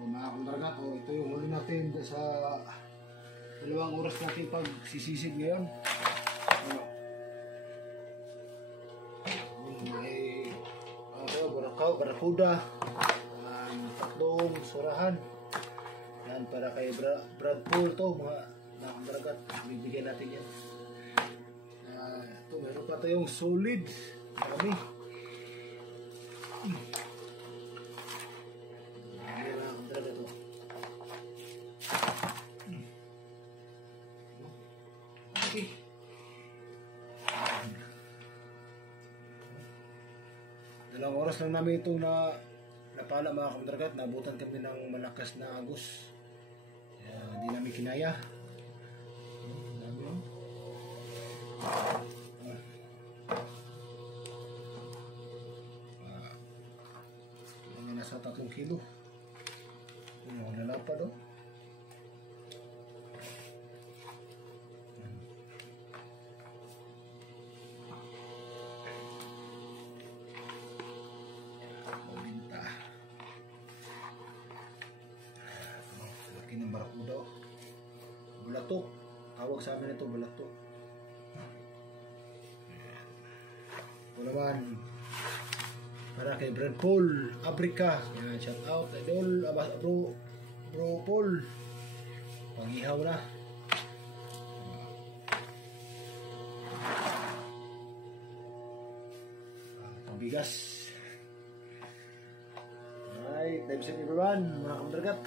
So mga kamdragat, ito yung huli natin sa 2 oras natin pagsisisig ngayon. May barakuda, tatlong surahan. Yan para kay Brad Paul to, mga kamdragat, bibigyan natin yan. Ito, meron pa tayong solid. Marami. Okay. Dalawang oras lang namin itong napala mga kamdragat. Nabutan kami ng malakas na agos. Kaya hindi namin kinaya. Nasa 3 kilo. Lalapad o. Binta. Laki ng barakuda o. Bulatok. Tawag sa amin ito bulatok. Ito naman para kay Brad Paul Abrica. Yan, shout out idol. Bro Paul, pang-ihaw na. Pabigas. Alright, time set everyone, mga kamdragat.